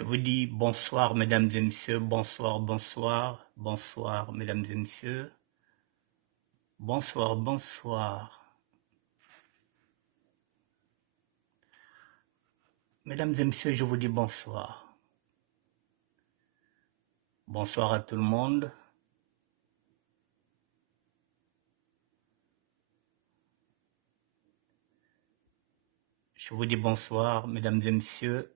Je vous dis bonsoir, mesdames et messieurs, bonsoir, bonsoir, bonsoir, mesdames et messieurs, bonsoir, bonsoir. Mesdames et messieurs, je vous dis bonsoir. Bonsoir à tout le monde. Je vous dis bonsoir, mesdames et messieurs.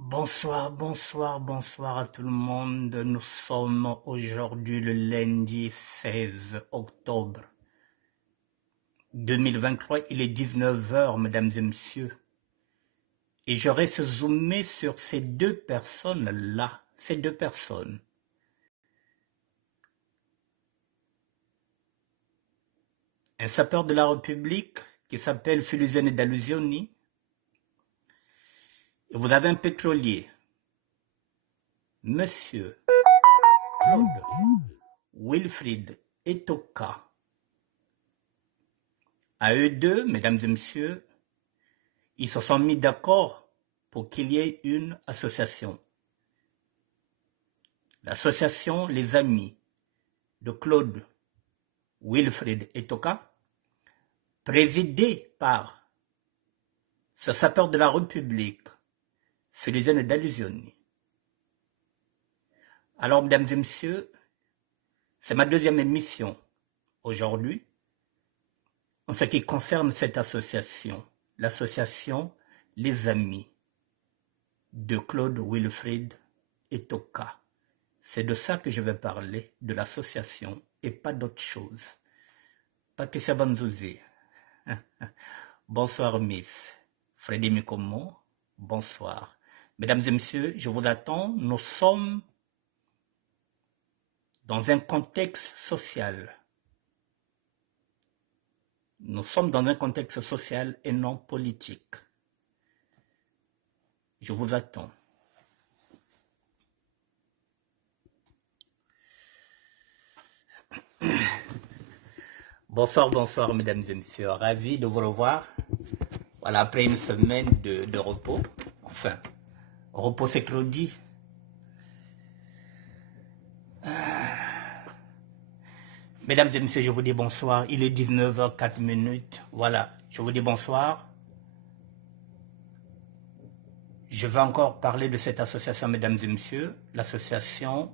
Bonsoir, bonsoir, bonsoir à tout le monde. Nous sommes aujourd'hui le lundi 16 octobre 2023. Il est 19 h, mesdames et messieurs. Et je reste zoomé sur ces deux personnes-là, ces deux personnes. Un sapeur de la République qui s'appelle Fuluzene Dallusioni. Et vous avez un pétrolier, Monsieur Claude Wilfried Etoka. À eux deux, mesdames et messieurs, ils se sont mis d'accord pour qu'il y ait une association. L'association Les Amis de Claude Wilfried Etoka, présidée par ce sapeur de la République, Fuluzene Dallusioni. Alors, mesdames et messieurs, c'est ma deuxième émission aujourd'hui en ce qui concerne cette association, l'association Les Amis de Claude Wilfried Etoka. C'est de ça que je vais parler, de l'association et pas d'autre chose. Patricia Banzouzi. Bonsoir Miss. Freddy Mikomo. Bonsoir. Mesdames et messieurs, je vous attends. Nous sommes dans un contexte social. Nous sommes dans un contexte social et non politique. Je vous attends. Bonsoir, bonsoir, mesdames et messieurs. Ravi de vous revoir. Voilà, après une semaine de repos. Enfin, repos c'est Claudie. Mesdames et messieurs, je vous dis bonsoir. Il est 19 h 04. Voilà, je vous dis bonsoir. Je vais encore parler de cette association, mesdames et messieurs. L'association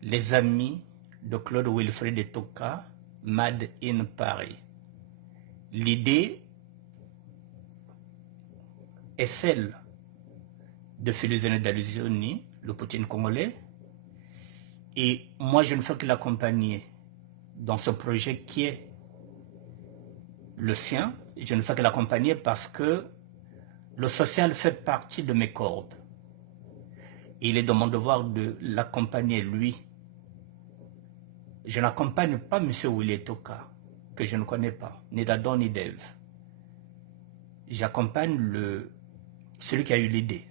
Les Amis de Claude Wilfried Etoka, Made in Paris. L'idée est celle de Fuluzene Dallusioni, le Poutine congolais. Et moi, je ne fais que l'accompagner dans ce projet qui est le sien. Je ne fais que l'accompagner parce que le social fait partie de mes cordes. Il est de mon devoir de l'accompagner, lui. Je n'accompagne pas M. Willy Etoka, que je ne connais pas, ni d'Adam ni d'Ève. J'accompagne celui qui a eu l'idée.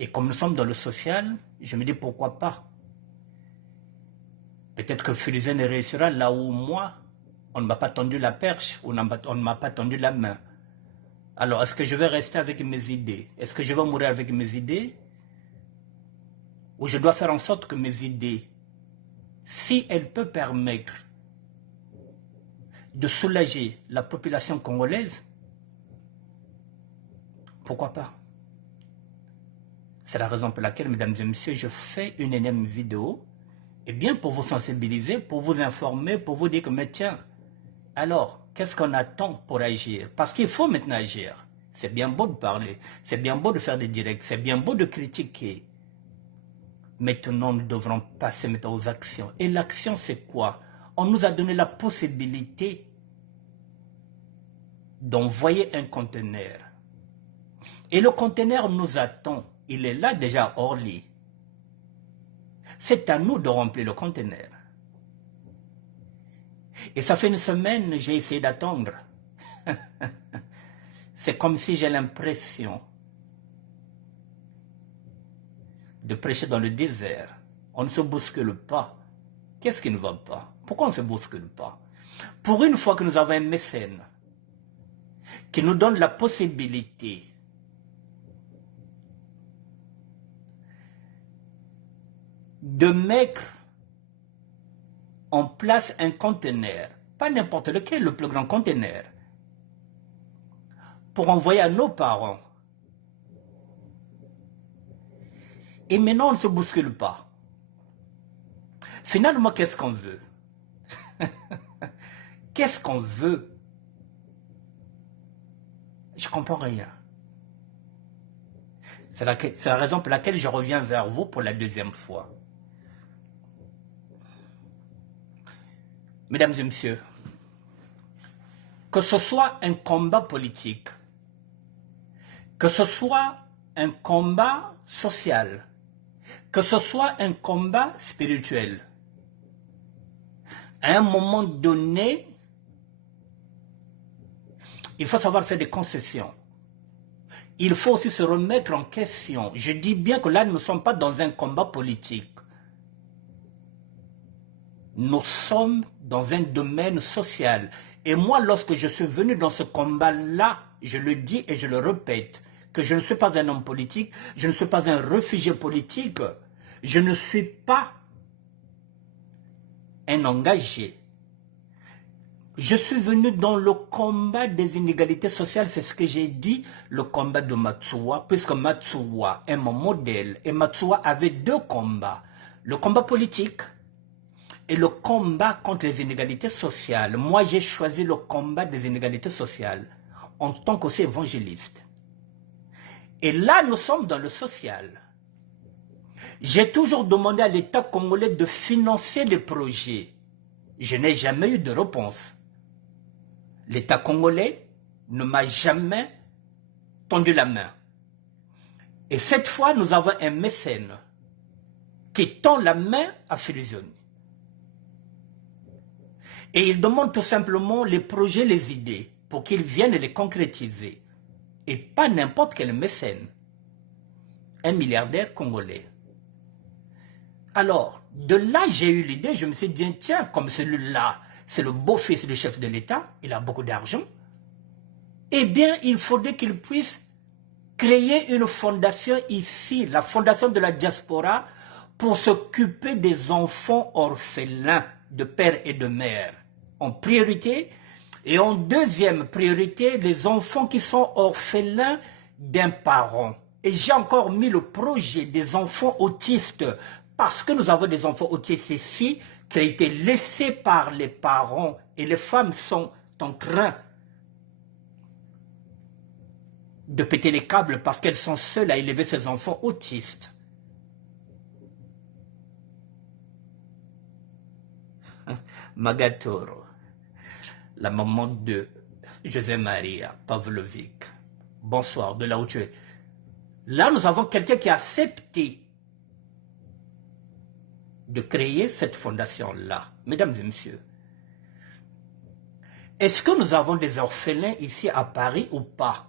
Et comme nous sommes dans le social, je me dis pourquoi pas. Peut-être que Fuluzene réussira là où moi, on ne m'a pas tendu la perche, ou on ne m'a pas tendu la main. Alors, est-ce que je vais rester avec mes idées? Est-ce que je vais mourir avec mes idées? Ou je dois faire en sorte que mes idées, si elles peuvent permettre de soulager la population congolaise, pourquoi pas? C'est la raison pour laquelle, mesdames et messieurs, je fais une énième vidéo, et bien pour vous sensibiliser, pour vous informer, pour vous dire que, mais tiens, alors, qu'est-ce qu'on attend pour agir? Parce qu'il faut maintenant agir. C'est bien beau de parler, c'est bien beau de faire des directs, c'est bien beau de critiquer. Maintenant, nous devrons passer maintenant aux actions. Et l'action, c'est quoi? On nous a donné la possibilité d'envoyer un conteneur. Et le conteneur nous attend. Il est là déjà hors lit. C'est à nous de remplir le conteneur. Et ça fait une semaine, j'ai essayé d'attendre. C'est comme si j'ai l'impression de prêcher dans le désert. On ne se bouscule pas. Qu'est-ce qui ne va pas? Pourquoi on ne se bouscule pas? Pour une fois que nous avons un mécène qui nous donne la possibilité de mettre en place un conteneur, pas n'importe lequel, le plus grand conteneur, pour envoyer à nos parents. Et maintenant, on ne se bouscule pas. Finalement, qu'est-ce qu'on veut? Qu'est-ce qu'on veut? Je ne comprends rien. C'est la raison pour laquelle je reviens vers vous pour la deuxième fois. Mesdames et messieurs, que ce soit un combat politique, que ce soit un combat social, que ce soit un combat spirituel, à un moment donné, il faut savoir faire des concessions. Il faut aussi se remettre en question. Je dis bien que là, nous ne sommes pas dans un combat politique. Nous sommes dans un domaine social. Et moi, lorsque je suis venu dans ce combat-là, je le dis et je le répète, que je ne suis pas un homme politique, je ne suis pas un réfugié politique, je ne suis pas un engagé. Je suis venu dans le combat des inégalités sociales, c'est ce que j'ai dit, le combat de Matsuwa, puisque Matsuwa est mon modèle, et Matsuwa avait deux combats, le combat politique et le combat contre les inégalités sociales. Moi, j'ai choisi le combat des inégalités sociales en tant qu'aussi évangéliste. Et là, nous sommes dans le social. J'ai toujours demandé à l'État congolais de financer les projets. Je n'ai jamais eu de réponse. L'État congolais ne m'a jamais tendu la main. Et cette fois, nous avons un mécène qui tend la main à Firizoni. Et il demande tout simplement les projets, les idées, pour qu'ils viennent les concrétiser. Et pas n'importe quel mécène. Un milliardaire congolais. Alors, de là, j'ai eu l'idée, je me suis dit, tiens, comme celui-là, c'est le beau-fils du chef de l'État, il a beaucoup d'argent, eh bien, il faudrait qu'il puisse créer une fondation ici, la fondation de la diaspora, pour s'occuper des enfants orphelins de père et de mère, en priorité, et en deuxième priorité, les enfants qui sont orphelins d'un parent. Et j'ai encore mis le projet des enfants autistes, parce que nous avons des enfants autistes ici, qui ont été laissés par les parents, et les femmes sont en train de péter les câbles parce qu'elles sont seules à élever ces enfants autistes. Magatoro, la maman de José Maria Pavlovic. Bonsoir, de là où tu es. Là, nous avons quelqu'un qui a accepté de créer cette fondation-là. Mesdames et messieurs, est-ce que nous avons des orphelins ici à Paris ou pas?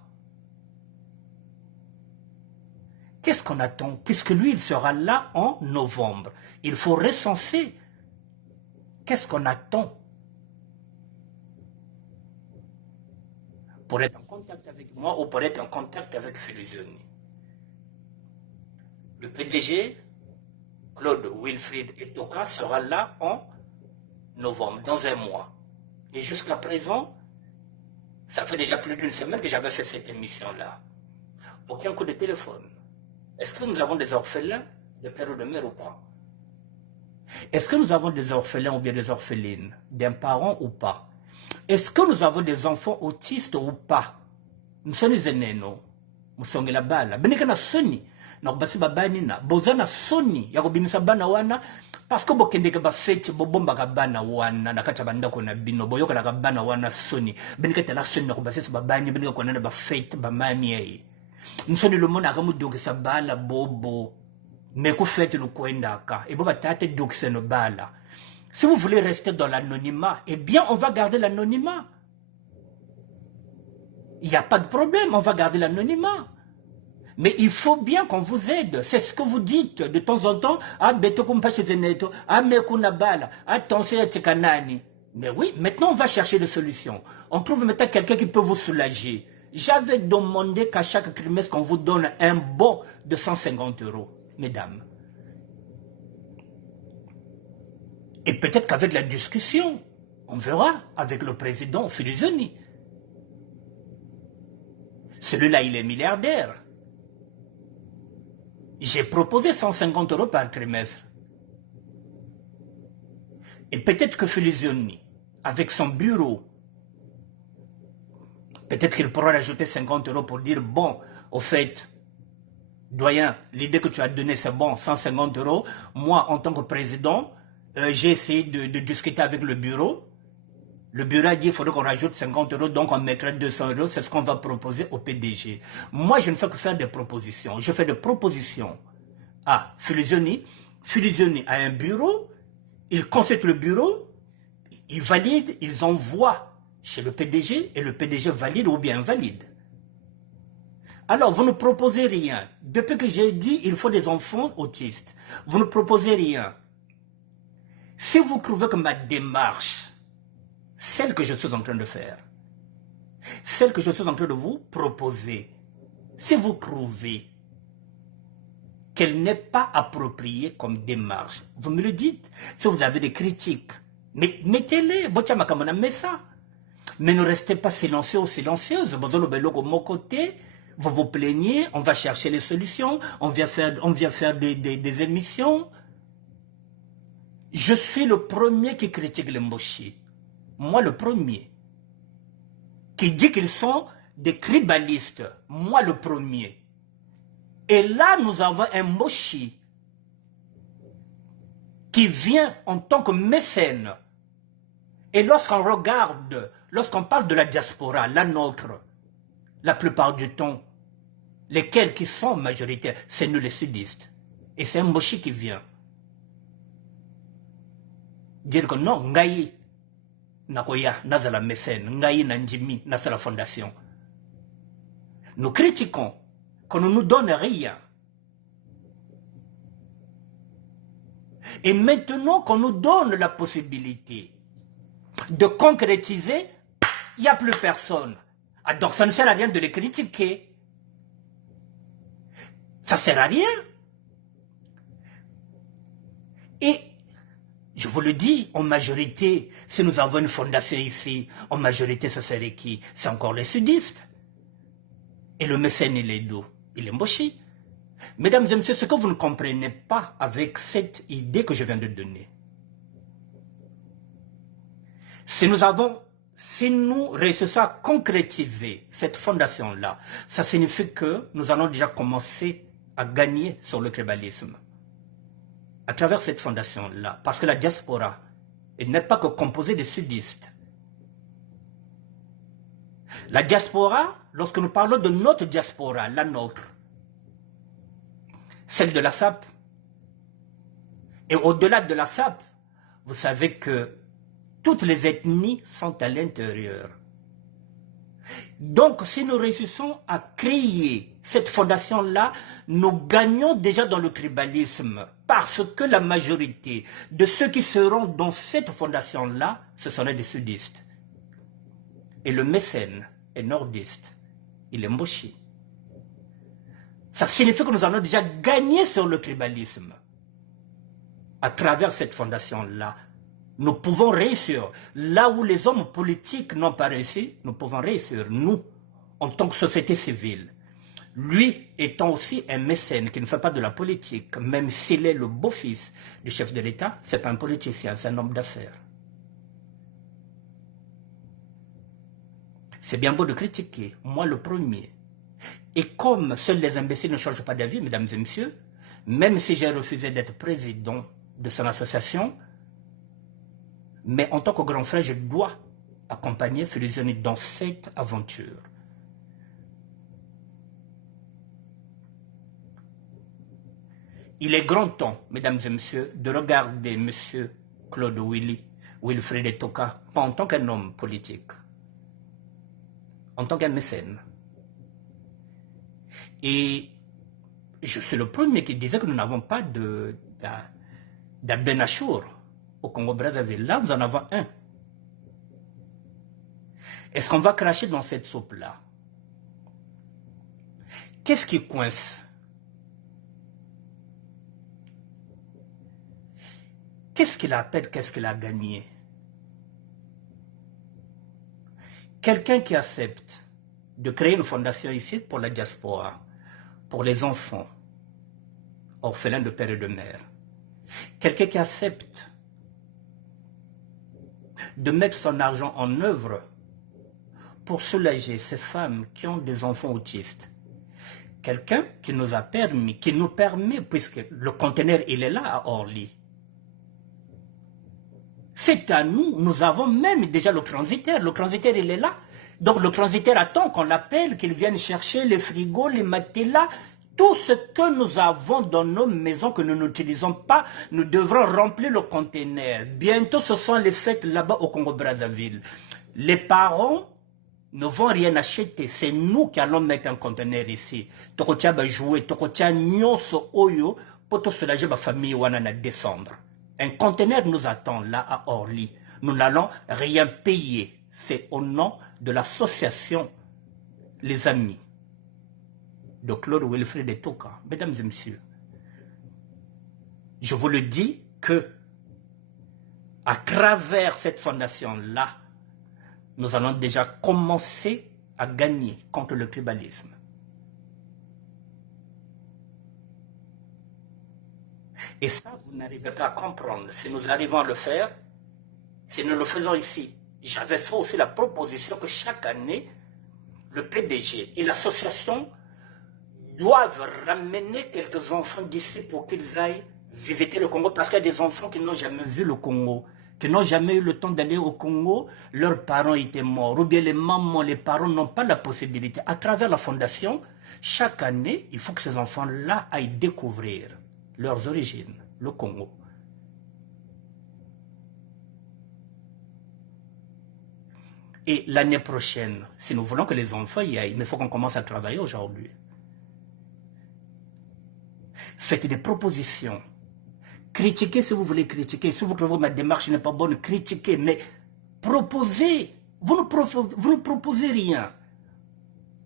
Qu'est-ce qu'on attend? Puisque lui, il sera là en novembre. Il faut recenser. Qu'est-ce qu'on attend? Pour être en contact avec moi ou pour être en contact avec Firizoni. Le PDG, Claude Wilfried Etoka, sera là en novembre, dans un mois. Et jusqu'à présent, ça fait déjà plus d'une semaine que j'avais fait cette émission-là. Aucun coup de téléphone. Est-ce que nous avons des orphelins de père ou de mère ou pas? Est-ce que nous avons des orphelins ou bien des orphelines d'un parent ou pas? Est-ce que nous avons des enfants autistes ou pas? Nous sommes les aînés, nous. Nous sommes la balle. Benikana soni. Na kubasi babani na bozana soni ya kubimisa bana wana parce que bokendeke ba fete bobomba ka bana wana nakata bandako na bino boyoka na ka bana wana soni benikata la soni na kubasi babani benika kona na ba fete ba mami ei nsoni lo mona ka mudokisa bala bobo mais ku fete lo kwendaka et boba tate dokisa no bala. Si vous voulez rester dans l'anonymat, eh bien on va garder l'anonymat. Il n'y a pas de problème, on va garder l'anonymat. Mais il faut bien qu'on vous aide. C'est ce que vous dites de temps en temps. Ah, beto kumpa chezeneto. Ah, mekuna bala. Ah, tonse ya tchekanani. Mais oui, maintenant on va chercher des solutions. On trouve maintenant quelqu'un qui peut vous soulager. J'avais demandé qu'à chaque trimestre qu'on vous donne un bon de 150 €, mesdames. Et peut-être qu'avec la discussion, on verra avec le président Filisoni. Celui-là, il est milliardaire. J'ai proposé 150 € par trimestre. Et peut-être que Filisoni, avec son bureau, peut-être qu'il pourra rajouter 50 € pour dire, bon, au fait, doyen, l'idée que tu as donnée, c'est bon, 150 €. Moi, en tant que président, j'ai essayé de discuter avec le bureau. Le bureau a dit qu'il faudrait qu'on rajoute 50 €, donc on mettrait 200 €. C'est ce qu'on va proposer au PDG. Moi, je ne fais que faire des propositions. Je fais des propositions à Filisoni. Filisoni a un bureau. Il consulte le bureau. Il valide. Ils envoient chez le PDG et le PDG valide ou bien invalide. Alors, vous ne proposez rien. Depuis que j'ai dit il faut des enfants autistes, vous ne proposez rien. Si vous trouvez que ma démarche, celle que je suis en train de faire, celle que je suis en train de vous proposer, si vous trouvez qu'elle n'est pas appropriée comme démarche, vous me le dites. Si vous avez des critiques, mettez-les. Mais ne restez pas silencieux ou silencieuse. Vous vous plaignez, on va chercher les solutions, on vient faire des émissions. Je suis le premier qui critique les Mboshi. Moi, le premier. Qui dit qu'ils sont des tribalistes. Moi, le premier. Et là, nous avons un Mboshi qui vient en tant que mécène. Et lorsqu'on regarde, lorsqu'on parle de la diaspora, la nôtre, la plupart du temps, lesquels qui sont majoritaires, c'est nous les sudistes. Et c'est un Mboshi qui vient dire que non, Ngaï, Nakoya, Nazala mécène, Ngaï, Nanjimi, Nazala fondation. Nous critiquons qu'on ne nous donne rien. Et maintenant qu'on nous donne la possibilité de concrétiser, il n'y a plus personne. Donc ça ne sert à rien de les critiquer. Ça ne sert à rien. Et je vous le dis, en majorité, si nous avons une fondation ici, en majorité ce serait qui? C'est encore les sudistes. Et le mécène, il est d'où? Il est Mboshi. Mesdames et messieurs, ce que vous ne comprenez pas avec cette idée que je viens de donner, si nous réussissons à concrétiser cette fondation-là, ça signifie que nous allons déjà commencer à gagner sur le tribalisme. À travers cette fondation-là, parce que la diaspora, elle n'est pas que composée de sudistes. La diaspora, lorsque nous parlons de notre diaspora, la nôtre, celle de la SAP, et au-delà de la SAP, vous savez que toutes les ethnies sont à l'intérieur. Donc, si nous réussissons à créer cette fondation-là, nous gagnons déjà dans le tribalisme, parce que la majorité de ceux qui seront dans cette fondation-là, ce seraient des sudistes. Et le mécène est nordiste, il est Mboshi. Ça signifie que nous allons déjà gagner sur le tribalisme. À travers cette fondation-là, nous pouvons réussir. Là où les hommes politiques n'ont pas réussi, nous pouvons réussir, nous, en tant que société civile. Lui étant aussi un mécène qui ne fait pas de la politique, même s'il est le beau-fils du chef de l'État, ce n'est pas un politicien, c'est un homme d'affaires. C'est bien beau de critiquer, moi le premier. Et comme seuls les imbéciles ne changent pas d'avis, mesdames et messieurs, même si j'ai refusé d'être président de son association, mais en tant que grand frère, je dois accompagner Filisoni dans cette aventure. Il est grand temps, mesdames et messieurs, de regarder M. Claude Wilfried Toka, pas en tant qu'un homme politique, en tant qu'un mécène. Et je suis le premier qui disait que nous n'avons pas d'Aben Achour au Congo-Brazzaville. Là, nous en avons un. Est-ce qu'on va cracher dans cette soupe-là? Qu'est-ce qui coince? Qu'est-ce qu'il appelle, qu'est-ce qu'il a gagné? Quelqu'un qui accepte de créer une fondation ici pour la diaspora, pour les enfants orphelins de père et de mère. Quelqu'un qui accepte de mettre son argent en œuvre pour soulager ces femmes qui ont des enfants autistes. Quelqu'un qui nous a permis, qui nous permet, puisque le conteneur il est là à Orly. C'est à nous, nous avons même déjà le transitaire il est là. Donc le transitaire attend qu'on l'appelle, qu'il vienne chercher les frigos, les matelas, tout ce que nous avons dans nos maisons que nous n'utilisons pas, nous devrons remplir le conteneur. Bientôt ce sont les fêtes là-bas au Congo-Brazzaville. Les parents ne vont rien acheter, c'est nous qui allons mettre un conteneur ici. Tokotia va jouer, tokotia nyonso oyo, pour tout soulager ma famille en décembre. Un conteneur nous attend là à Orly. Nous n'allons rien payer. C'est au nom de l'association Les Amis de Claude Wilfrid Etoka. Mesdames et messieurs, je vous le dis que à travers cette fondation-là, nous allons déjà commencer à gagner contre le tribalisme. Et ça, vous n'arrivez pas à comprendre. Si nous arrivons à le faire, si nous le faisons ici, j'avais fait aussi la proposition que chaque année, le PDG et l'association doivent ramener quelques enfants d'ici pour qu'ils aillent visiter le Congo. Parce qu'il y a des enfants qui n'ont jamais vu le Congo, qui n'ont jamais eu le temps d'aller au Congo. Leurs parents étaient morts. Ou bien les mamans, les parents n'ont pas la possibilité. À travers la fondation, chaque année, il faut que ces enfants-là aillent découvrir leurs origines, le Congo. Et l'année prochaine, si nous voulons que les enfants y aillent, mais il faut qu'on commence à travailler aujourd'hui. Faites des propositions. Critiquez si vous voulez critiquer. Si vous trouvez que ma démarche n'est pas bonne, critiquez. Mais proposez. Vous ne proposez rien.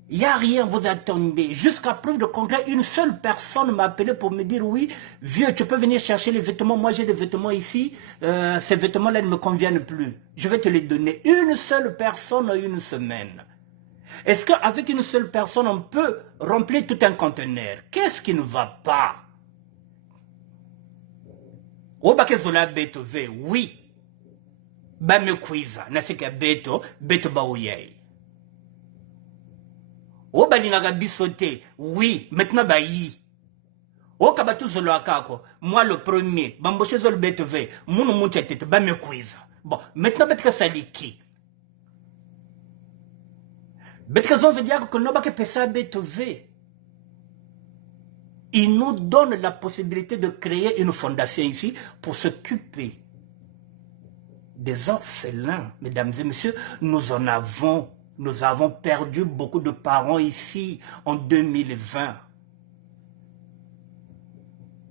Il n'y a rien, vous attendez. Jusqu'à preuve de concret, une seule personne m'a appelé pour me dire, oui, vieux, tu peux venir chercher les vêtements. Moi, j'ai des vêtements ici. Ces vêtements-là ne me conviennent plus. Je vais te les donner. Une seule personne en une semaine. Est-ce qu'avec une seule personne, on peut remplir tout un conteneur? Qu'est-ce qui ne va pas? Oui. Ba me kwiza. Nasika beto ba ouyei. O balinaga bisote, oui, maintenant ba yi. O kabatu zolo akako, moi le premier, bamboshe zolo betove, mounou mouchetete, ba me quiz. Bon, maintenant betka saliki. Betka zonze diago que noba ke pesa betove. Il nous donne la possibilité de créer une fondation ici pour s'occuper des orphelins. Mesdames et messieurs, nous avons perdu beaucoup de parents ici en 2020.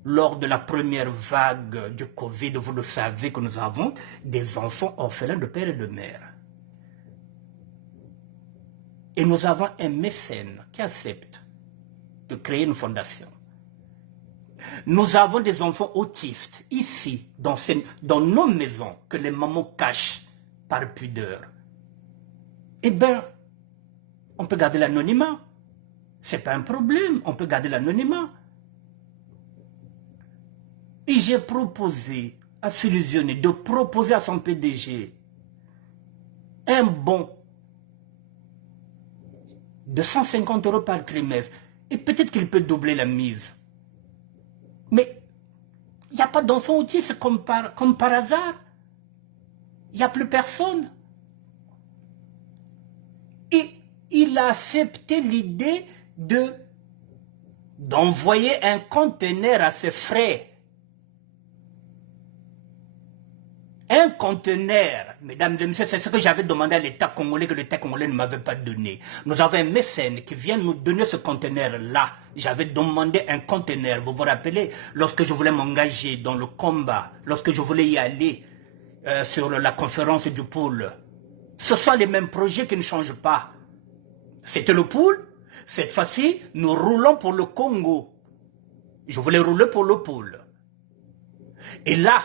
Lors de la première vague du Covid, vous le savez que nous avons des enfants orphelins de père et de mère. Et nous avons un mécène qui accepte de créer une fondation. Nous avons des enfants autistes ici, dans nos maisons, que les mamans cachent par pudeur. Eh bien, on peut garder l'anonymat. Ce n'est pas un problème, on peut garder l'anonymat. Et j'ai proposé à Fusionner de proposer à son PDG un bon de 150 € par trimestre. Et peut-être qu'il peut doubler la mise. Mais il n'y a pas d'enfants autistes comme par hasard. Il n'y a plus personne. Et il a accepté l'idée d'envoyer un conteneur à ses frais. Un conteneur, mesdames et messieurs, c'est ce que j'avais demandé à l'État congolais, que l'État congolais ne m'avait pas donné. Nous avons un mécène qui vient nous donner ce conteneur-là. J'avais demandé un conteneur, vous vous rappelez, lorsque je voulais m'engager dans le combat, lorsque je voulais y aller sur la conférence du pôle, Ce sont les mêmes projets qui ne changent pas. C'était le pool. Cette fois-ci, nous roulons pour le Congo. Je voulais rouler pour le pool. Et là,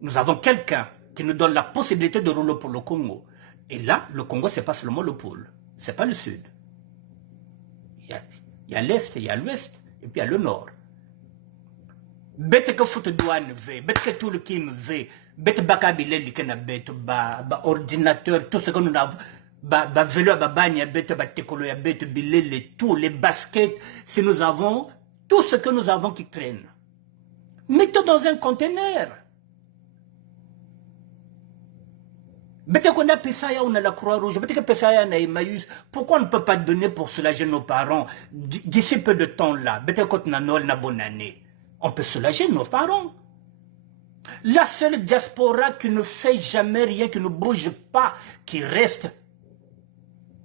nous avons quelqu'un qui nous donne la possibilité de rouler pour le Congo. Et là, le Congo, ce n'est pas seulement le pôle. Ce n'est pas le sud. Il y a l'est, il y a l'ouest, et puis il y a le nord. Bête que foot douane veut, bête que tout le kim veut, bête bakabile likena bête, ordinateur, tout ce que nous avons, vélo, bagna, bête, tekolo, bête, bilele, tous les baskets, si nous avons tout ce que nous avons qui traîne. Mettez dans un conteneur. Peut-être qu'on a Pessaya, on a la Croix-Rouge, peut-être que Pessaya, on a Emmaüs. Pourquoi on ne peut pas donner pour soulager nos parents d'ici peu de temps là? Peut-être qu'on a Noël, une bonne année. On peut soulager nos parents. La seule diaspora qui ne fait jamais rien, qui ne bouge pas, qui reste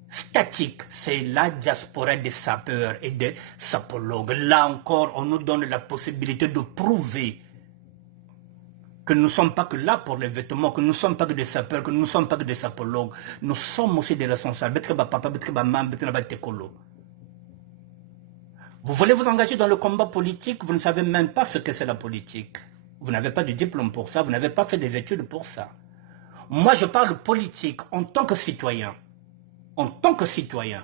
statique, c'est la diaspora des sapeurs et des sapologues. Là encore, on nous donne la possibilité de prouver que nous ne sommes pas que là pour les vêtements, que nous ne sommes pas que des sapeurs, que nous ne sommes pas que des sapologues. Nous sommes aussi des responsables. Vous voulez vous engager dans le combat politique, vous ne savez même pas ce que c'est la politique. Vous n'avez pas de diplôme pour ça, vous n'avez pas fait des études pour ça. Moi, je parle politique en tant que citoyen. En tant que citoyen.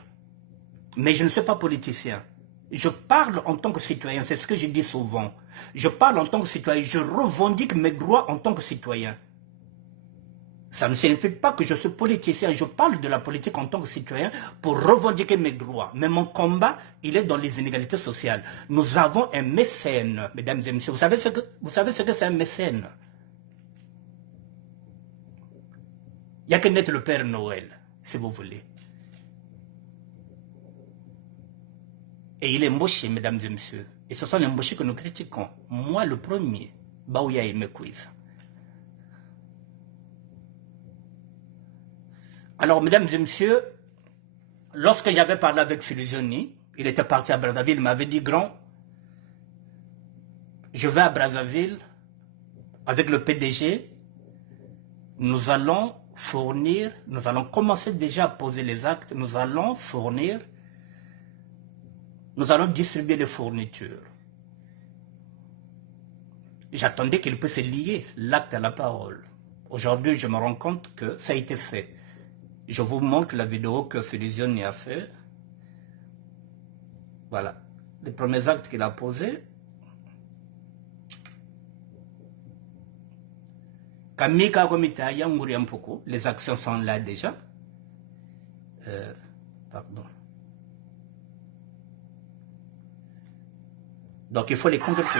Mais je ne suis pas politicien. Je parle en tant que citoyen, c'est ce que je dis souvent. Je parle en tant que citoyen, je revendique mes droits en tant que citoyen. Ça ne signifie pas que je suis politicien, je parle de la politique en tant que citoyen pour revendiquer mes droits. Mais mon combat, il est dans les inégalités sociales. Nous avons un mécène, mesdames et messieurs. Vous savez ce que c'est un mécène? Il n'y a que naître le Père Noël, si vous voulez. Et il est moché, mesdames et messieurs. Et ce sont les mochés que nous critiquons. Moi, le premier, Baouya et Mekweza. Alors, mesdames et messieurs, lorsque j'avais parlé avec Filusioni, il était parti à Brazzaville, il m'avait dit, grand, je vais à Brazzaville avec le PDG, nous allons fournir, nous allons commencer déjà à poser les actes, nous allons fournir, nous allons distribuer les fournitures. J'attendais qu'il puisse lier l'acte à la parole. Aujourd'hui, je me rends compte que ça a été fait. Je vous montre la vidéo que Filusioni a fait. Voilà. Les premiers actes qu'il a posés. Kamika Komita Yamuriampoko, les actions sont là déjà. Pardon. Donc il faut les concrétiser.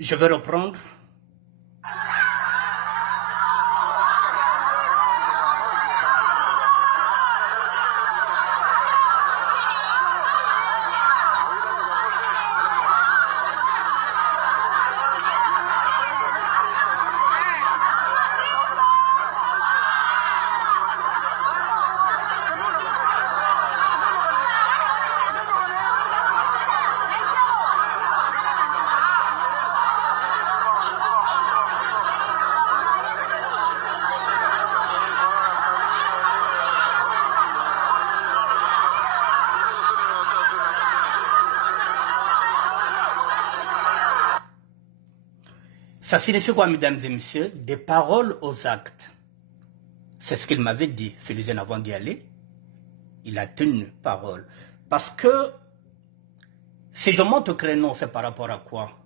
Je vais reprendre. Ça signifie quoi, mesdames et messieurs? Des paroles aux actes. C'est ce qu'il m'avait dit, Filusioni, avant d'y aller. Il a tenu parole. Parce que, si je monte au créneau, c'est par rapport à quoi?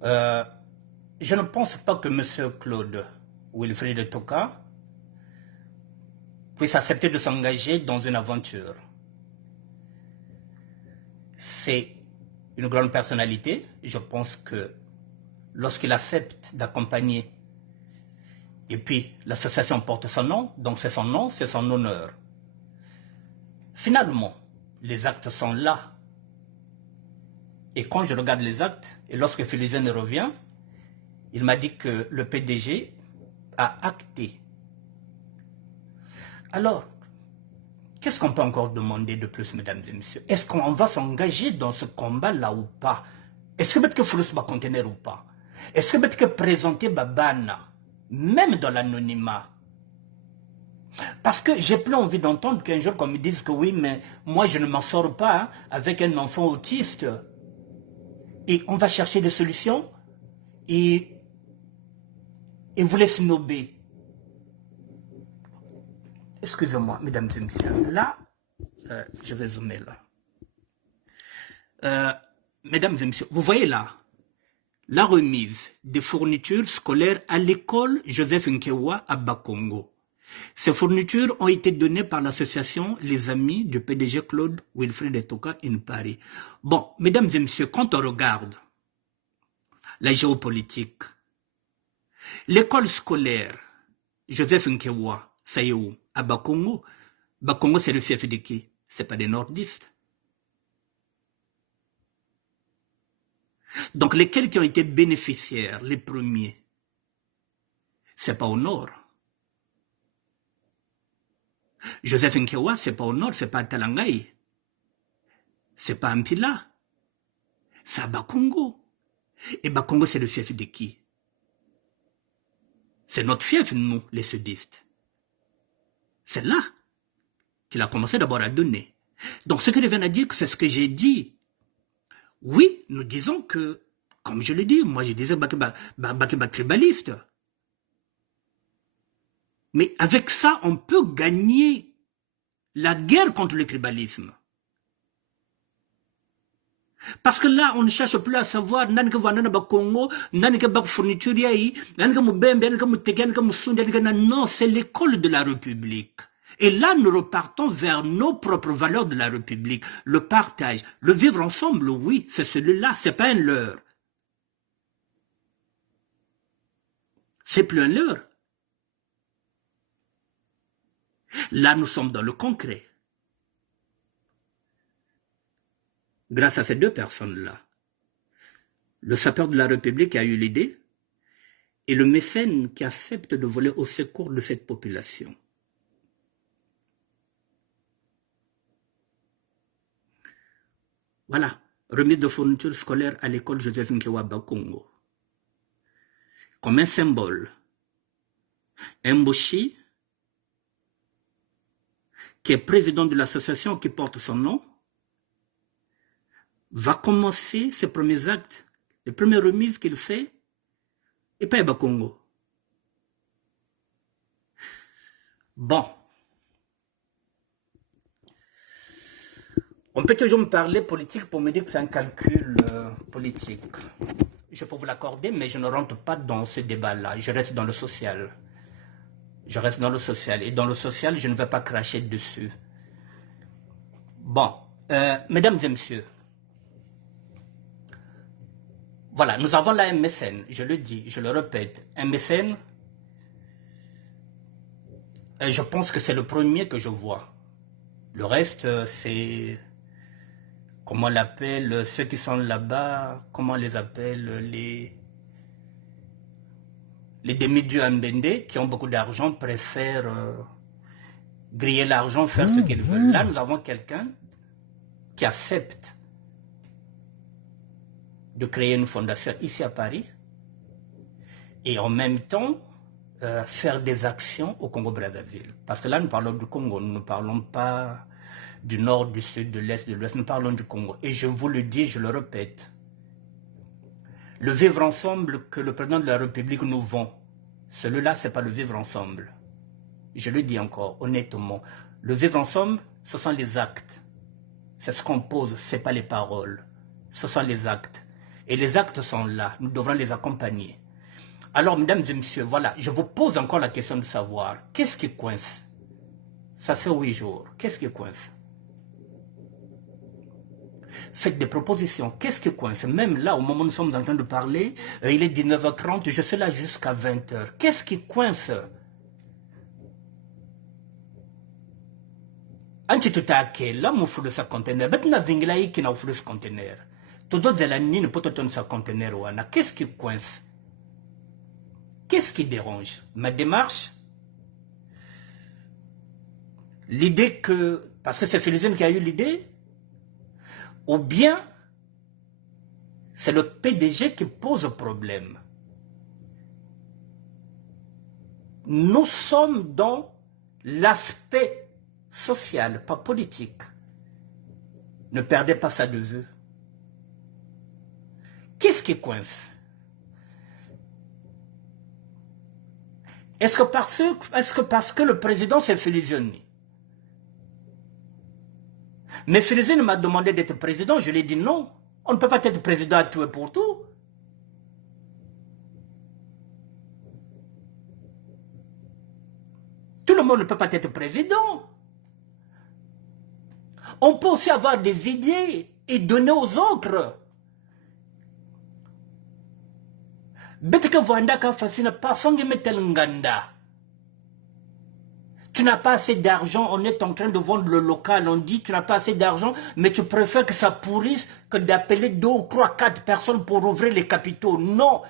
Je ne pense pas que M. Claude Wilfried Toka puisse accepter de s'engager dans une aventure. C'est une grande personnalité. Je pense que lorsqu'il accepte d'accompagner, et puis l'association porte son nom, donc c'est son nom, c'est son honneur. Finalement, les actes sont là. Et quand je regarde les actes, et lorsque Philizène revient, il m'a dit que le PDG a acté. Alors, qu'est-ce qu'on peut encore demander de plus, mesdames et messieurs? Est-ce qu'on va s'engager dans ce combat-là ou pas? Est-ce que Flous va contenir ou pas? Est-ce que présenter Babana, même dans l'anonymat? Parce que j'ai plus envie d'entendre qu'un jour qu'on me dise que oui, mais moi je ne m'en sors pas hein, avec un enfant autiste. Et on va chercher des solutions et vous laisse nober. Excusez-moi, mesdames et messieurs. Là, je vais zoomer là. Mesdames et messieurs, vous voyez là, la remise des fournitures scolaires à l'école Joseph Nkewa à Bakongo. Ces fournitures ont été données par l'association Les Amis du PDG Claude Wilfried Etoka in Paris. Bon, mesdames et messieurs, quand on regarde la géopolitique, l'école scolaire Joseph Nkewa, ça y est où? À Bakongo. Bakongo, c'est le fief de qui? C'est pas des nordistes. Donc, lesquels qui ont été bénéficiaires, les premiers, c'est pas au nord. Joseph Nkewa, c'est pas au nord, c'est pas à Talangaï. C'est pas à Mpila. C'est à Bakongo. Et Bakongo, c'est le fief de qui? C'est notre fief, nous, les sudistes. C'est là qu'il a commencé d'abord à donner. Donc, ce que je viens de dire, c'est ce que j'ai dit. Oui, nous disons que, comme je l'ai dit, moi je disais Bakiba tribaliste. Mais avec ça, on peut gagner la guerre contre le tribalisme. Parce que là, on ne cherche plus à savoir non, c'est l'école de la République. Et là, nous repartons vers nos propres valeurs de la République. Le partage, le vivre ensemble, oui, c'est celui-là, c'est pas un leurre. C'est plus un leurre. Là, nous sommes dans le concret. Grâce à ces deux personnes-là, le sapeur de la République qui a eu l'idée et le mécène qui accepte de voler au secours de cette population. Voilà, remise de fournitures scolaires à l'école Joseph Nkewa Bakongo. Comme un symbole, Mboshi, qui est président de l'association qui porte son nom, va commencer ses premiers actes, les premières remises qu'il fait, et pas à Bakongo. Bon. On peut toujours me parler politique pour me dire que c'est un calcul politique. Je peux vous l'accorder, mais je ne rentre pas dans ce débat-là. Je reste dans le social. Je reste dans le social. Et dans le social, je ne vais pas cracher dessus. Bon. Mesdames et messieurs, voilà, nous avons là un mécène, je le dis, je le répète, un mécène, et je pense que c'est le premier que je vois. Le reste, c'est, comment on l'appelle, ceux qui sont là-bas, comment on les appelle, les demi-dieux Mbende, qui ont beaucoup d'argent, préfèrent griller l'argent, faire ce qu'ils veulent. Là, nous avons quelqu'un qui accepte de créer une fondation ici à Paris et en même temps faire des actions au Congo-Brazzaville. Parce que là, nous parlons du Congo, nous ne parlons pas du nord, du sud, de l'est, de l'ouest, nous parlons du Congo. Et je vous le dis, je le répète, le vivre ensemble que le président de la République nous vend, celui-là, ce n'est pas le vivre ensemble. Je le dis encore, honnêtement. Le vivre ensemble, ce sont les actes. C'est ce qu'on pose, ce n'est pas les paroles. Ce sont les actes. Et les actes sont là, nous devrons les accompagner. Alors, mesdames et messieurs, voilà, je vous pose encore la question de savoir, qu'est-ce qui coince? Ça fait 8 jours. Qu'est-ce qui coince? Faites des propositions. Qu'est-ce qui coince? Même là, au moment où nous sommes en train de parler, il est 19h30, je suis là jusqu'à 20h. Qu'est-ce qui coince? Anti tutake, là, mon fou de sa conteneur. Maintenant, vingla qui n'a offert ce conteneur. Tout d'autres, elle a ni ne peut te donner sa conteneur. Qu'est-ce qui coince? Qu'est-ce qui dérange? Ma démarche? L'idée que, parce que c'est Philizine qui a eu l'idée, ou bien c'est le PDG qui pose problème. Nous sommes dans l'aspect social, pas politique. Ne perdez pas ça de vue. Qu'est-ce qui coince? Est-ce que parce que le président s'est Philizine? Mais Philizine m'a demandé d'être président, je lui ai dit non. On ne peut pas être président à tout et pour tout. Tout le monde ne peut pas être président. On peut aussi avoir des idées et donner aux autres. Tu n'as pas assez d'argent, on est en train de vendre le local, on dit tu n'as pas assez d'argent, mais tu préfères que ça pourrisse que d'appeler 2 ou 3, 4 personnes pour ouvrir les capitaux. Non,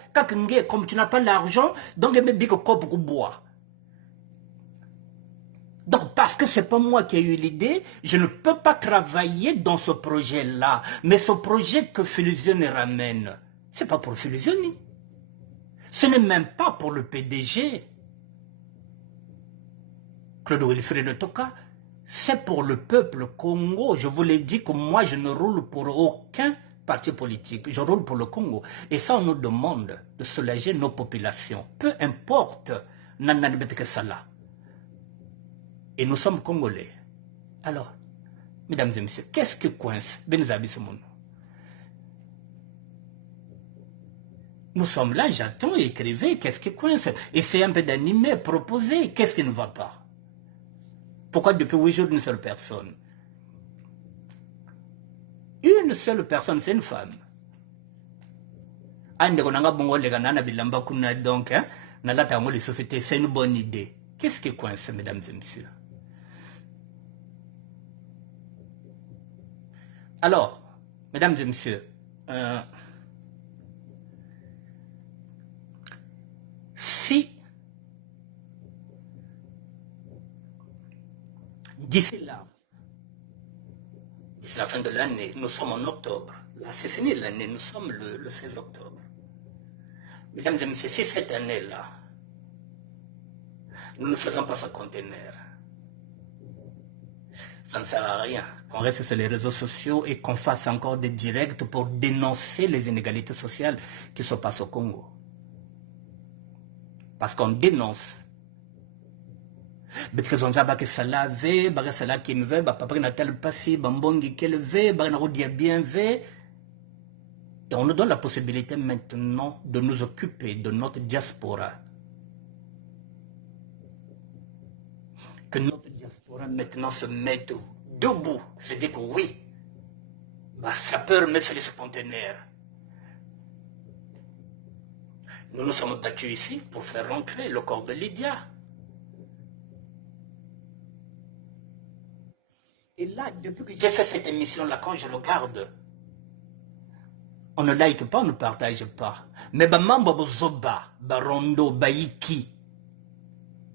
comme tu n'as pas l'argent, donc il me dit que beaucoup boire. Donc, parce que ce n'est pas moi qui ai eu l'idée, je ne peux pas travailler dans ce projet-là. Mais ce projet que Philizine ramène, ce n'est pas pour Philizine. Ce n'est même pas pour le PDG. Claude Wilfried Toka, c'est pour le peuple Congo. Je vous l'ai dit que moi, je ne roule pour aucun parti politique. Je roule pour le Congo. Et ça, on nous demande de soulager nos populations. Peu importe, Nananibeteke-Sala. Et nous sommes Congolais. Alors, mesdames et messieurs, qu'est-ce qui coince? Nous sommes là, j'attends, écrivez, qu'est-ce qui coince? Essayez un peu d'animer, proposer, qu'est-ce qui ne va pas? Pourquoi depuis 8 jours une seule personne? Une seule personne, c'est une femme. Donc, c'est une bonne idée. Qu'est-ce qui coince, mesdames et messieurs? Alors, mesdames et messieurs, si d'ici là, d'ici la fin de l'année, nous sommes en octobre, là c'est fini l'année, nous sommes le 16 octobre. Mesdames et messieurs, si cette année-là, nous ne faisons pas ce conteneur, ça ne sert à rien qu'on reste sur les réseaux sociaux et qu'on fasse encore des directs pour dénoncer les inégalités sociales qui se passent au Congo. Parce qu'on dénonce. Et on nous donne la possibilité maintenant de nous occuper de notre diaspora. Que notre diaspora maintenant se mette debout. Se dit que oui, ça peut remettre les conteneurs. Nous nous sommes battus ici pour faire rentrer le corps de Lydia. Et là, depuis que j'ai fait cette émission-là, quand je regarde, on ne like pas, on ne partage pas. Mais mambo bozoba, barondo, baiki,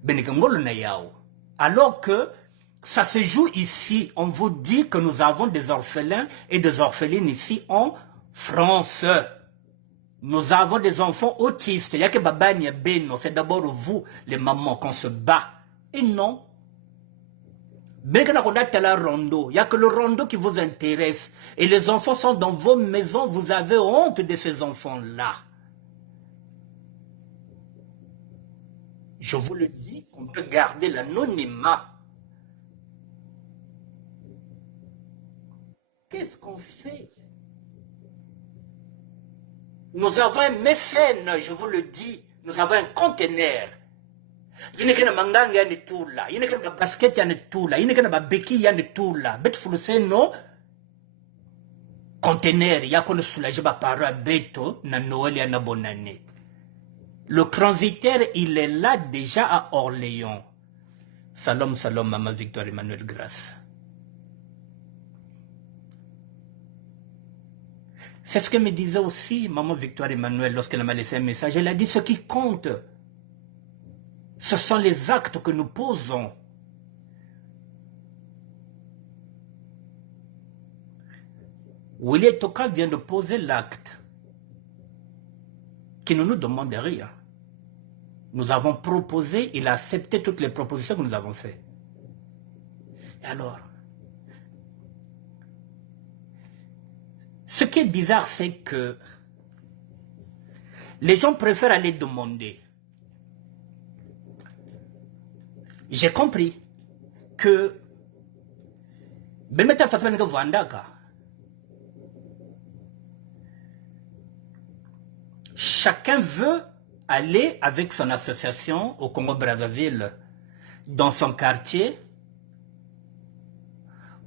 benekangolo na yao. Alors que ça se joue ici, on vous dit que nous avons des orphelins et des orphelines ici en France. Nous avons des enfants autistes. Il y a que babani beno, c'est d'abord vous, les mamans, qu'on se bat. Et non. Il n'y a que le rondo qui vous intéresse. Et les enfants sont dans vos maisons, vous avez honte de ces enfants-là. Je vous le dis, on peut garder l'anonymat. Qu'est-ce qu'on fait? Nous avons un mécène, je vous le dis. Nous avons un conteneur. Il n'y a pas manganga, il y a tout là. Il n'y a pas basket, il y a tout là. Il n'y a pas béquille, il y a tout là. Bet fulse no conteneur, il y a qu'on soulage pas par beto na Noël et na bonne année. Le transitaire, il est là déjà à Orléans. Salam, salam, Maman Victoire Emmanuel Grasse. C'est ce que me disait aussi Maman Victoire Emmanuel lorsqu'elle m'a laissé un message. Elle a dit ce qui compte, ce sont les actes que nous posons. William Toka vient de poser l'acte qui ne nous demande rien. Nous avons proposé, il a accepté toutes les propositions que nous avons faites. Et alors, ce qui est bizarre, c'est que les gens préfèrent aller demander. J'ai compris que chacun veut aller avec son association au Congo-Brazzaville, dans son quartier,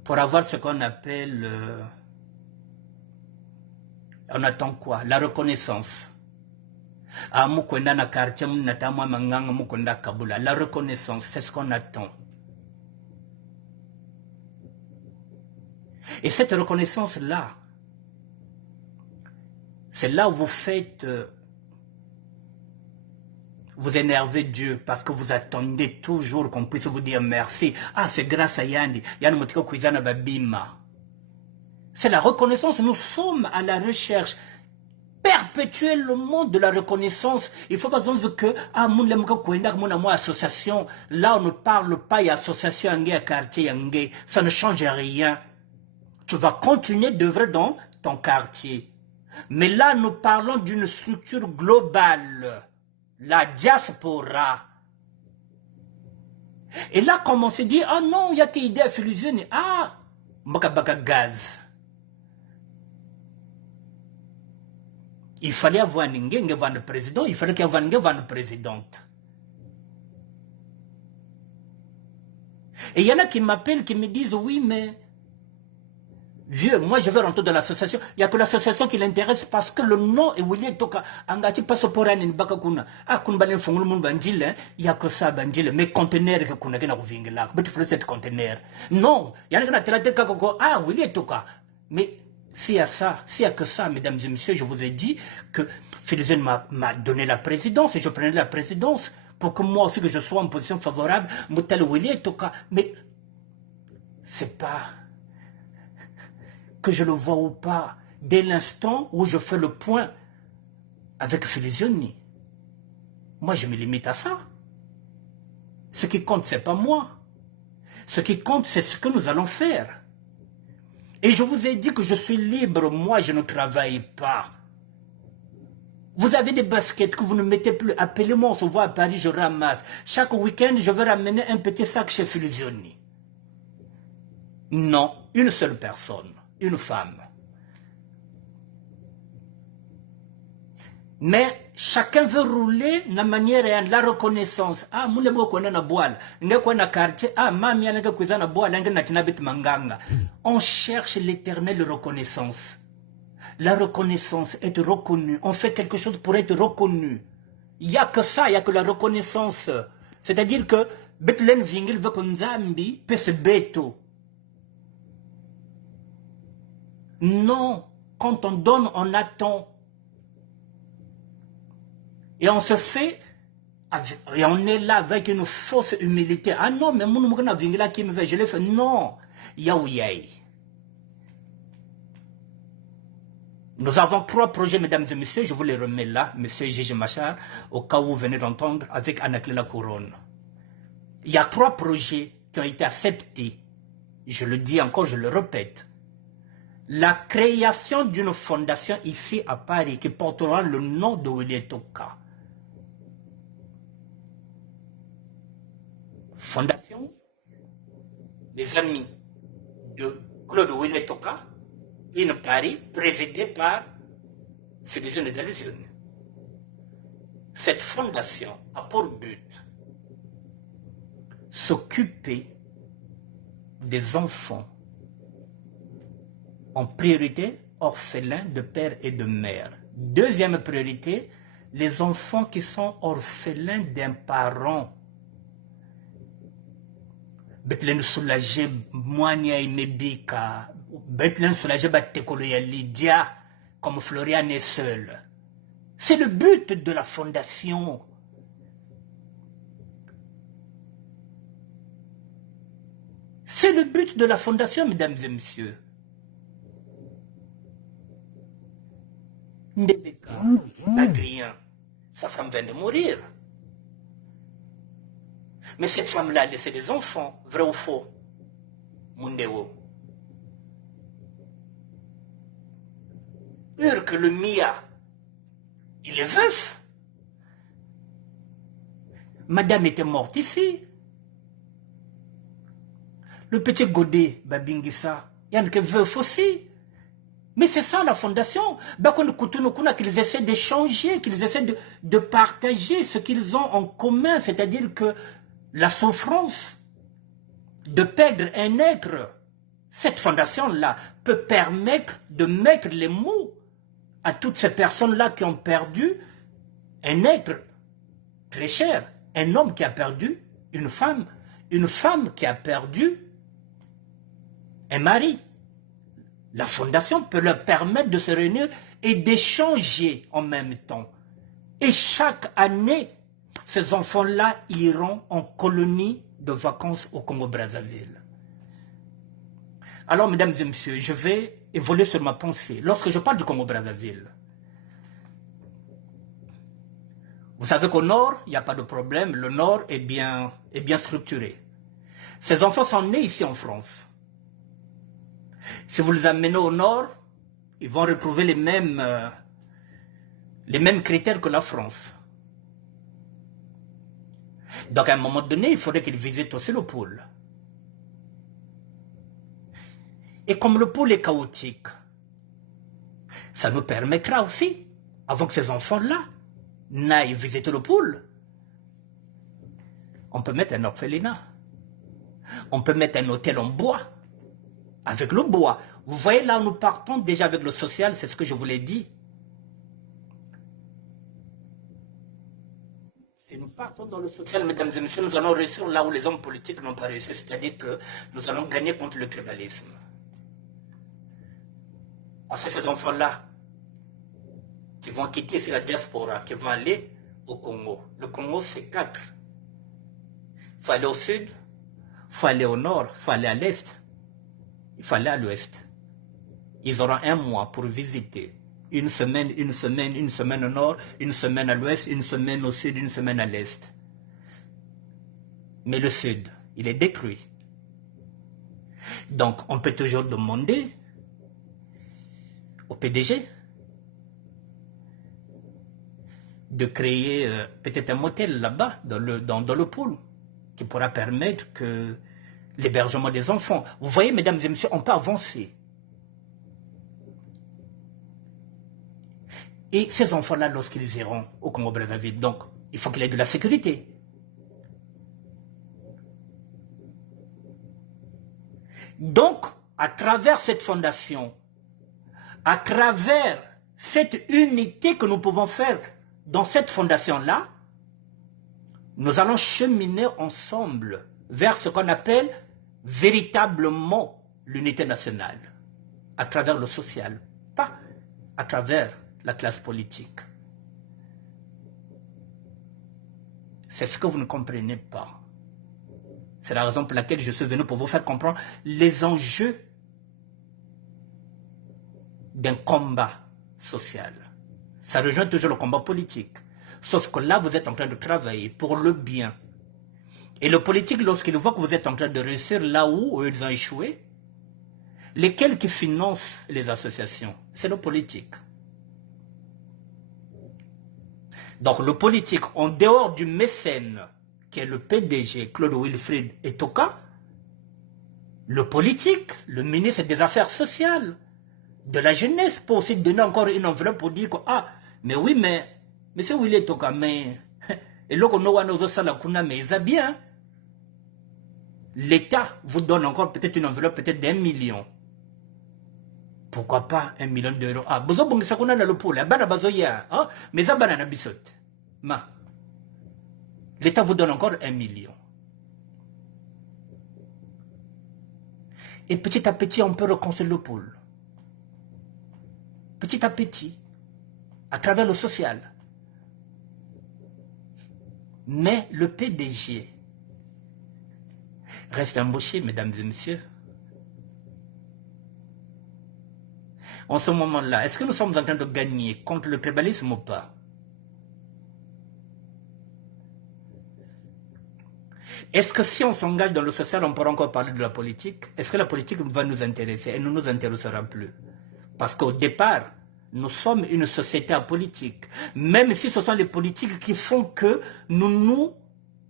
pour avoir ce qu'on appelle, on attend quoi? La reconnaissance. La reconnaissance, c'est ce qu'on attend. Et cette reconnaissance-là, c'est là où vous faites, vous énervez Dieu parce que vous attendez toujours qu'on puisse vous dire merci. Ah, c'est grâce à Yandi. C'est la reconnaissance. Nous sommes à la recherche perpétuelle le monde de la reconnaissance. Il faut pas dire que association, là on ne parle pas d'association à quartier, ça ne change rien. Tu vas continuer d'œuvrer dans ton quartier. Mais là, nous parlons d'une structure globale, la diaspora. Et là, comme on s'est dit, ah non, il y a que idée à fusionner. Ah, baka gaz. Il fallait avoir un président, il fallait qu'il y ait une présidente. Et il y en a qui m'appellent, qui me disent, oui, mais vieux, moi je veux rentrer dans l'association. Il n'y a que l'association qui l'intéresse parce que le nom est William Toka. Angati passe pour un bakakuna. Ah, kunbalen fongulu mun bandile, il n'y a que ça bandile. Mais conteneur que kuna gena kuvingela. Mais tu fais cette conteneur. Non, il y en a qui ont la tête kako. Ah, William Toka. Mais s'il y a ça, s'il n'y a que ça, mesdames et messieurs, je vous ai dit que Philizène m'a donné la présidence et je prenais la présidence pour que moi aussi que je sois en position favorable. Moutel William Toka. Mais c'est pas que je le vois ou pas, dès l'instant où je fais le point avec Philizioni. Moi, je me limite à ça. Ce qui compte, ce n'est pas moi. Ce qui compte, c'est ce que nous allons faire. Et je vous ai dit que je suis libre, moi, je ne travaille pas. Vous avez des baskets que vous ne mettez plus. Appelez-moi, on se voit à Paris, je ramasse. Chaque week-end, je vais ramener un petit sac chez Philizioni. Non, une seule personne. Une femme. Mais chacun veut rouler de manière de la reconnaissance. Ah, moule mo kona na boile. Nge kona quartier. Ah, mami ya nge kuza na boile. Nge na tinabit manganga. On cherche l'éternelle reconnaissance. La reconnaissance, être reconnu. On fait quelque chose pour être reconnu. Il n'y a que ça, il n'y a que la reconnaissance. C'est-à-dire que Bethlen Vingil veut qu'on Zambi puisse beto. Non, quand on donne, on attend. Et on se fait, et on est là avec une fausse humilité. Ah non, mais mon vingila qui me fait, je l'ai fait. Non, yaouyay. Nous avons 3 projets, mesdames et messieurs, je vous les remets là, monsieur Gigi Machar, au cas où vous venez d'entendre avec Anacléla Couronne. Il y a 3 projets qui ont été acceptés. Je le dis encore, je le répète. La création d'une fondation ici à Paris qui portera le nom de William Toka. Fondation des amis de Claude William Toka, in Paris, présidée par Philizioni Dalisione. Cette fondation a pour but s'occuper des enfants, en priorité orphelins de père et de mère. Deuxième priorité, les enfants qui sont orphelins d'un parent. Betlen soulager Moania et Mebika, Betlen soulager Batekolo ya Lydia, comme Florian est seul. C'est le but de la fondation. C'est le but de la fondation, mesdames et messieurs. Ndebeka, Adrien, sa femme vient de mourir. Mais cette femme-là a laissé des enfants, vrai ou faux? Mundeo. Heure que le Mia, il est veuf. Madame était morte ici. Le petit Godet, Babingissa, il y en a qui veuf aussi. Mais c'est ça la fondation. Qu'ils essaient d'échanger, qu'ils essaient de partager ce qu'ils ont en commun, c'est-à-dire que la souffrance de perdre un être, cette fondation-là peut permettre de mettre les mots à toutes ces personnes-là qui ont perdu un être très cher, un homme qui a perdu une femme qui a perdu un mari. La fondation peut leur permettre de se réunir et d'échanger en même temps. Et chaque année, ces enfants-là iront en colonie de vacances au Congo-Brazzaville. Alors, mesdames et messieurs, je vais évoluer sur ma pensée. Lorsque je parle du Congo-Brazzaville, vous savez qu'au nord, il n'y a pas de problème. Le nord est bien structuré. Ces enfants sont nés ici en France. Si vous les amenez au nord, ils vont retrouver les mêmes critères que la France. Donc à un moment donné, il faudrait qu'ils visitent aussi le pôle. Et comme le pôle est chaotique, ça nous permettra aussi, avant que ces enfants-là n'aillent visiter le pôle, on peut mettre un orphelinat. On peut mettre un hôtel en bois. Avec le bois. Vous voyez là, nous partons déjà avec le social, c'est ce que je vous l'ai dit. Si nous partons dans le social, mesdames et messieurs, nous allons réussir là où les hommes politiques n'ont pas réussi, c'est-à-dire que nous allons gagner contre le tribalisme. Parce que ces enfants-là, qui vont quitter ici la diaspora, qui vont aller au Congo. Le Congo, c'est 4. Il faut aller au sud, il faut aller au nord, il faut aller à l'est. Il fallait à l'ouest. Ils auront un mois pour visiter. Une semaine au nord, une semaine à l'ouest, une semaine au sud, une semaine à l'est. Mais le sud, il est détruit. Donc, on peut toujours demander au PDG de créer peut-être un motel là-bas, dans le pôle, qui pourra permettre que l'hébergement des enfants. Vous voyez, mesdames et messieurs, on peut avancer. Et ces enfants-là, lorsqu'ils iront au Congo-Brazzaville, donc, il faut qu'il y ait de la sécurité. Donc, à travers cette fondation, à travers cette unité que nous pouvons faire dans cette fondation-là, nous allons cheminer ensemble vers ce qu'on appelle véritablement l'unité nationale, à travers le social, pas à travers la classe politique. C'est ce que vous ne comprenez pas. C'est la raison pour laquelle je suis venu pour vous faire comprendre les enjeux d'un combat social. Ça rejoint toujours le combat politique. Sauf que là, vous êtes en train de travailler pour le bien. Et le politique, lorsqu'il voit que vous êtes en train de réussir là où ils ont échoué, lesquels qui financent les associations? C'est le politique. Donc le politique, en dehors du mécène, qui est le PDG, Claude Wilfried Etoka, le politique, le ministre des Affaires sociales, de la jeunesse, peut aussi donner encore une enveloppe pour dire que, ah, mais oui, mais, monsieur Wilfried Etoka, mais, et là, on a nos mais ils bien. L'État vous donne encore peut-être une enveloppe peut-être d'1 million. Pourquoi pas 1 million d'euros? Ah, bozo bongisa kuna na lopula, bana bazo ya, hein? Mais ça bana na bisot. Ma. L'État vous donne encore 1 million. Et petit à petit, on peut reconstruire le pôle. Petit à petit, à travers le social. Mais le PDG reste embauché, mesdames et messieurs. En ce moment-là, est-ce que nous sommes en train de gagner contre le tribalisme ou pas? Est-ce que si on s'engage dans le social, on pourra encore parler de la politique? Est-ce que la politique va nous intéresser? Elle ne nous intéressera plus. Parce qu'au départ, nous sommes une société apolitique. Même si ce sont les politiques qui font que nous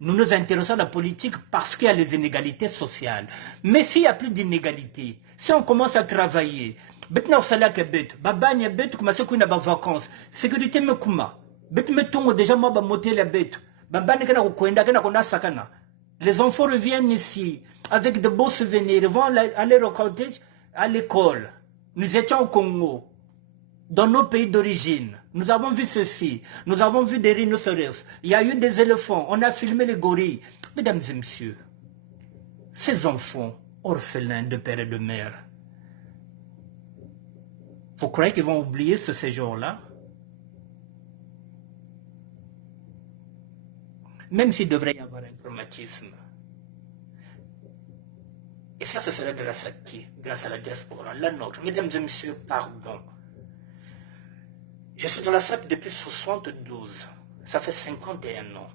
nous intéressons à la politique parce qu'il y a les inégalités sociales. Mais s'il n'y a plus d'inégalités, si on commence à travailler, maintenant, ça l'a que bête. Babanya bête, comme ça, qu'on a des vacances. Sécurité, me kuma. Bête, me tombe déjà, moi, moter la bête. Babanya, kana kukwenda, kana kona sakana. Les enfants reviennent ici avec de beaux souvenirs. Ils vont aller récolter à l'école. Nous étions au Congo, dans nos pays d'origine. Nous avons vu ceci. Nous avons vu des rhinocéros. Il y a eu des éléphants. On a filmé les gorilles. Mesdames et messieurs, ces enfants orphelins de père et de mère, vous croyez qu'ils vont oublier ce séjour-là? Même s'il devrait y avoir un traumatisme. Et ça, ce serait grâce à qui? Grâce à la diaspora, la nôtre. Mesdames et messieurs, pardon. Je suis dans la SAP depuis 72. Ça fait 51 ans.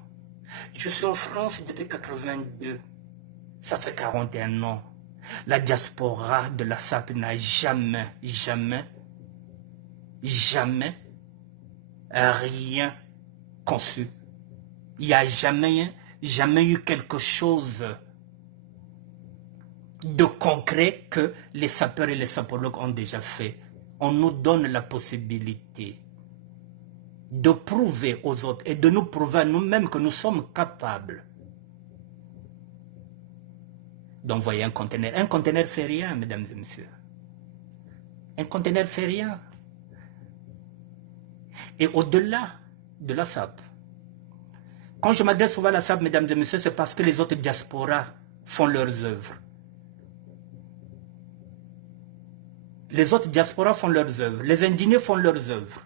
Je suis en France depuis 82. Ça fait 41 ans. La diaspora de la SAP n'a jamais rien conçu. Il n'y a jamais eu quelque chose de concret que les sapeurs et les sapologues ont déjà fait. On nous donne la possibilité de prouver aux autres et de nous prouver à nous-mêmes que nous sommes capables d'envoyer un conteneur. Un conteneur, c'est rien, mesdames et messieurs. Un conteneur, c'est rien. Et au-delà de la SAP, quand je m'adresse souvent à la SAP, mesdames et messieurs, c'est parce que les autres diasporas font leurs œuvres. Les autres diasporas font leurs œuvres. Les indignés font leurs œuvres.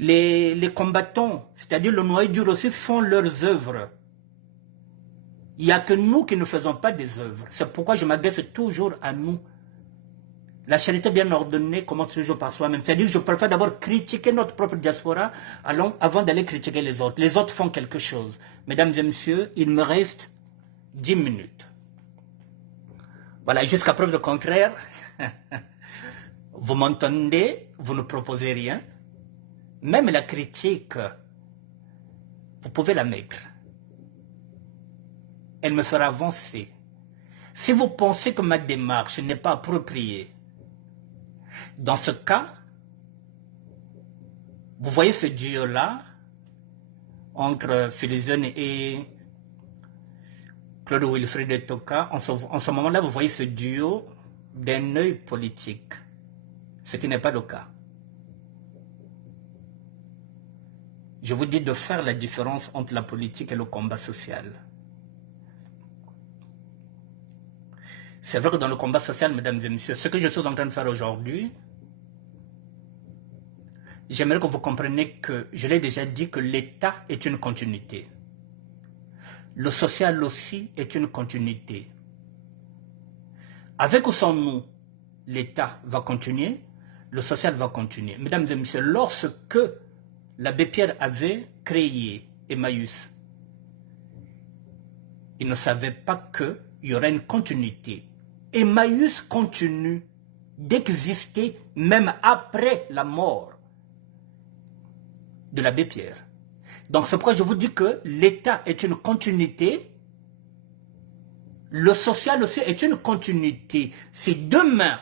Les combattants, c'est-à-dire le noyau dur aussi, font leurs œuvres. Il n'y a que nous qui ne faisons pas des œuvres. C'est pourquoi je m'adresse toujours à nous. La charité bien ordonnée commence toujours par soi-même. C'est-à-dire que je préfère d'abord critiquer notre propre diaspora avant d'aller critiquer les autres. Les autres font quelque chose. Mesdames et messieurs, il me reste 10 minutes. Voilà, jusqu'à preuve du contraire, vous m'entendez, vous ne proposez rien. Même la critique, vous pouvez la mettre. Elle me fera avancer. Si vous pensez que ma démarche n'est pas appropriée, dans ce cas, vous voyez ce duo-là, entre Philizone et Claude Wilfried Toka, en ce moment-là, vous voyez ce duo d'un œil politique, ce qui n'est pas le cas. Je vous dis de faire la différence entre la politique et le combat social. C'est vrai que dans le combat social, mesdames et messieurs, ce que je suis en train de faire aujourd'hui, j'aimerais que vous compreniez que, je l'ai déjà dit, que l'État est une continuité. Le social aussi est une continuité. Avec ou sans nous, l'État va continuer, le social va continuer. Mesdames et messieurs, lorsque l'abbé Pierre avait créé Emmaüs, il ne savait pas qu'il y aurait une continuité. Emmaüs continue d'exister même après la mort de l'abbé Pierre. Donc c'est pourquoi je vous dis que l'État est une continuité, le social aussi est une continuité. Si demain,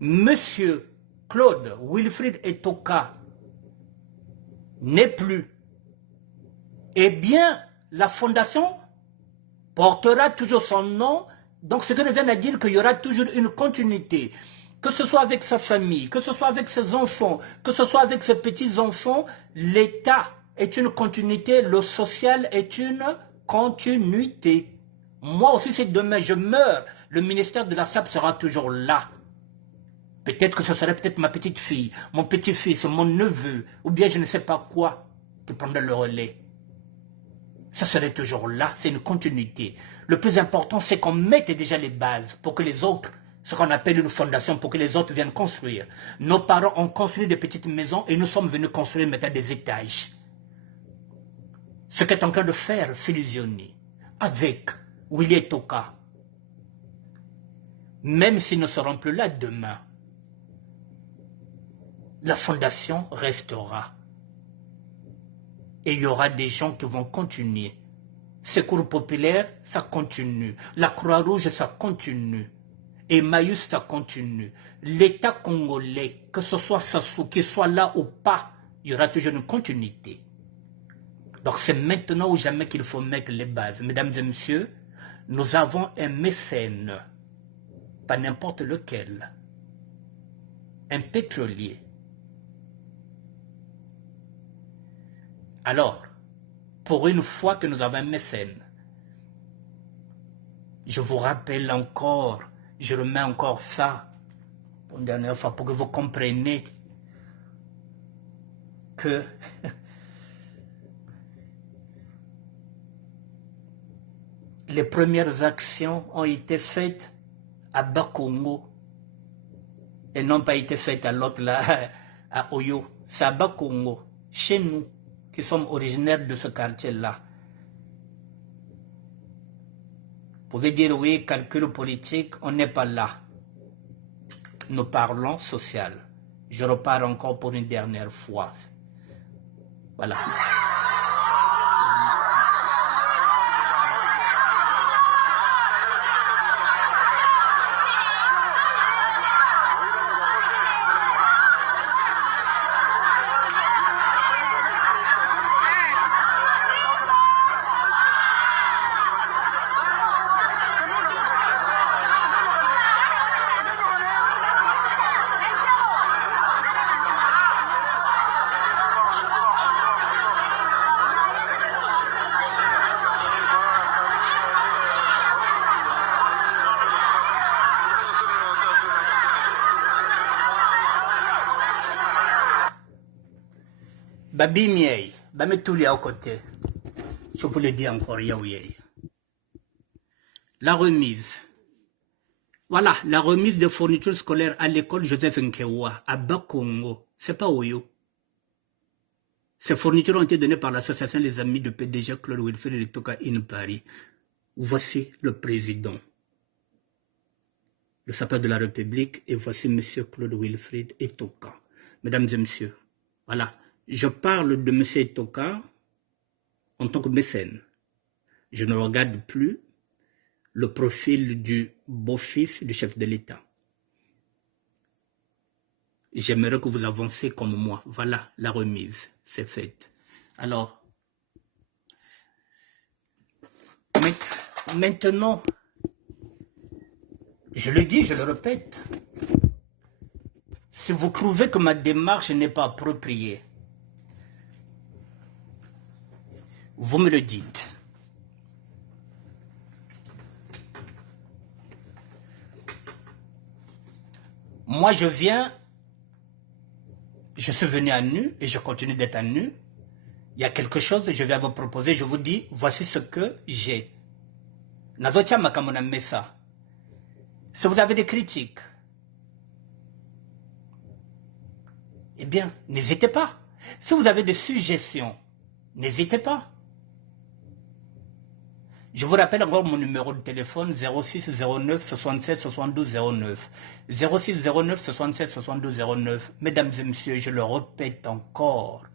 Monsieur Claude Wilfried Etoka n'est plus, eh bien, la fondation portera toujours son nom. Donc ce que je viens de dire, qu'il y aura toujours une continuité. Que ce soit avec sa famille, que ce soit avec ses enfants, que ce soit avec ses petits-enfants, l'État est une continuité, le social est une continuité. Moi aussi, si demain je meurs, le ministère de la SAP sera toujours là. Peut-être que ce serait peut-être ma petite fille, mon petit-fils, mon neveu, ou bien je ne sais pas quoi, qui prendrait le relais. Ça serait toujours là, c'est une continuité. Le plus important, c'est qu'on mette déjà les bases pour que les autres, ce qu'on appelle une fondation, pour que les autres viennent construire. Nos parents ont construit des petites maisons et nous sommes venus construire maintenant des étages. Ce qu'est en train de faire Fusionné avec Willy Toka, même s'ils ne seront plus là demain, la fondation restera. Et il y aura des gens qui vont continuer. Secours populaire, ça continue. La Croix-Rouge, ça continue. Emmaüs, ça continue. L'État congolais, que ce soit Sassou, qu'il soit là ou pas, il y aura toujours une continuité. Donc c'est maintenant ou jamais qu'il faut mettre les bases. Mesdames et messieurs, nous avons un mécène, pas n'importe lequel, un pétrolier. Alors, pour une fois que nous avons un mécène, je vous rappelle encore, je remets encore ça, pour une dernière fois, pour que vous compreniez que les premières actions ont été faites à Bakongo et n'ont pas été faites à l'autre là, à Oyo. C'est à Bakongo, chez nous, qui sommes originaires de ce quartier-là. Vous pouvez dire oui, calcul politique, on n'est pas là. Nous parlons social. Je repars encore pour une dernière fois. Voilà. Babi Miei, Bametoulia au côté. Je vous le dis encore, Yaouye. La remise. Voilà, la remise des fournitures scolaires à l'école Joseph Nkewa, à Bakongo. C'est pas Oyo. Ces fournitures ont été données par l'association Les Amis de PDG Claude Wilfried et Toka in Paris. Voici le président, le sapeur de la République, et voici M. Claude Wilfried et Toka. Mesdames et messieurs, voilà. Je parle de M. Toka en tant que mécène. Je ne regarde plus le profil du beau-fils du chef de l'État. J'aimerais que vous avanciez comme moi. Voilà, la remise, c'est faite. Alors, maintenant, je le dis, je le répète, si vous trouvez que ma démarche n'est pas appropriée, vous me le dites. Moi, je suis venu à nu et je continue d'être à nu. Il y a quelque chose que je viens vous proposer. Je vous dis, voici ce que j'ai. Si vous avez des critiques, eh bien, n'hésitez pas. Si vous avez des suggestions, n'hésitez pas. Je vous rappelle encore mon numéro de téléphone 06 09 67 72 09. 06 09 67 72 09. Mesdames et messieurs, je le répète encore,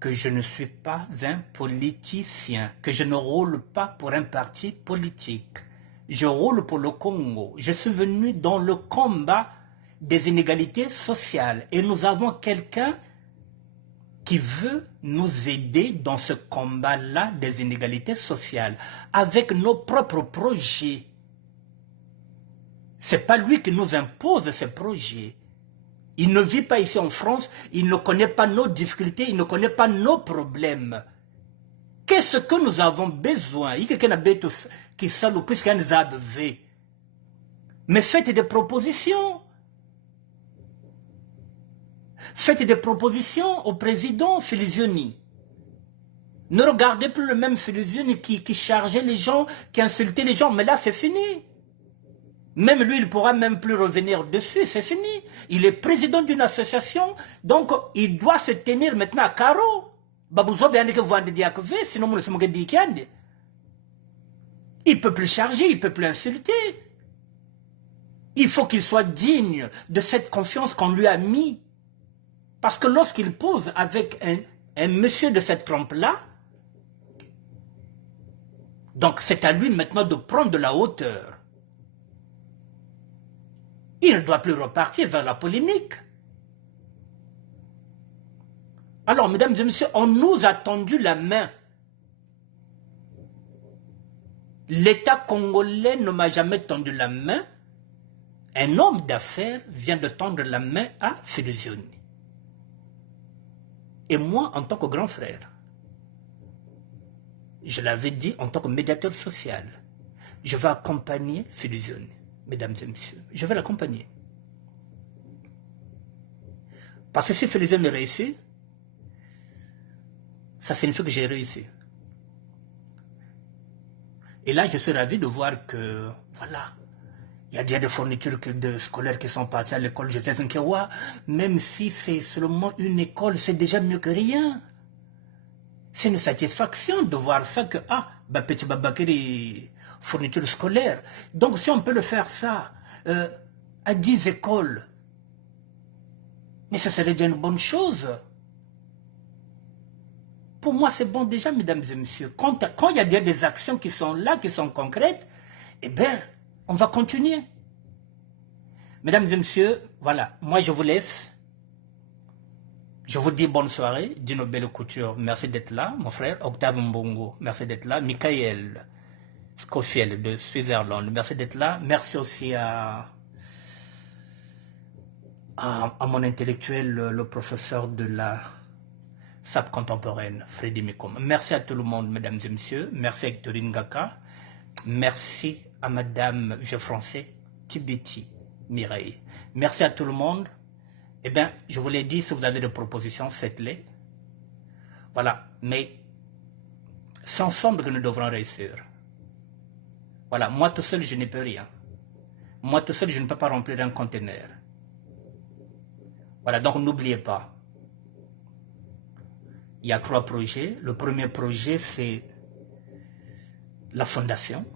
que je ne suis pas un politicien, que je ne roule pas pour un parti politique. Je roule pour le Congo. Je suis venu dans le combat des inégalités sociales et nous avons quelqu'un qui veut nous aider dans ce combat-là des inégalités sociales, avec nos propres projets. Ce n'est pas lui qui nous impose ces projets. Il ne vit pas ici en France, il ne connaît pas nos difficultés, il ne connaît pas nos problèmes. Qu'est-ce que nous avons besoin? Mais faites des propositions. Faites des propositions au président Filizioni. Ne regardez plus le même Filizioni qui chargeait les gens, qui insultait les gens. Mais là, c'est fini. Même lui, il ne pourra même plus revenir dessus. C'est fini. Il est président d'une association. Donc, il doit se tenir maintenant à carreau. Il ne peut plus charger, il ne peut plus insulter. Il faut qu'il soit digne de cette confiance qu'on lui a mis. Parce que lorsqu'il pose avec un monsieur de cette trempe-là, donc c'est à lui maintenant de prendre de la hauteur. Il ne doit plus repartir vers la polémique. Alors, mesdames et messieurs, on nous a tendu la main. L'État congolais ne m'a jamais tendu la main. Un homme d'affaires vient de tendre la main à Filizioni. Et moi, en tant que grand frère, je l'avais dit en tant que médiateur social, je vais accompagner Filizioni, mesdames et messieurs. Je vais l'accompagner. Parce que si Filizioni réussit, ça signifie que j'ai réussi. Et là, je suis ravi de voir que, voilà, il y a déjà des fournitures scolaires qui sont parties à l'école Joseph Nkewa. Même si c'est seulement une école, c'est déjà mieux que rien. C'est une satisfaction de voir ça que, petit babakiri, fourniture scolaire. Donc, si on peut le faire ça, à 10 écoles, mais ce serait déjà une bonne chose. Pour moi, c'est bon déjà, mesdames et messieurs. Quand il y a des actions qui sont là, qui sont concrètes, eh bien, on va continuer. Mesdames et messieurs, voilà, moi je vous laisse. Je vous dis bonne soirée. Dino Belle Couture, merci d'être là. Mon frère Octave Mbongo, merci d'être là. Michael Scofield de Switzerland, merci d'être là. Merci aussi à mon intellectuel, le professeur de la SAP contemporaine, Freddy Mikom. Merci à tout le monde, mesdames et messieurs. Merci à Hectorine Ngaka. Merci à Madame Vieux Français Tibeti Mireille. Merci à tout le monde. Eh bien, je vous l'ai dit, si vous avez des propositions, faites-les. Voilà, mais c'est ensemble que nous devrons réussir. Voilà, moi tout seul, je ne peux rien. Moi tout seul, je ne peux pas remplir un conteneur. Voilà, donc n'oubliez pas. Il y a 3 projets. Le premier projet, c'est la fondation.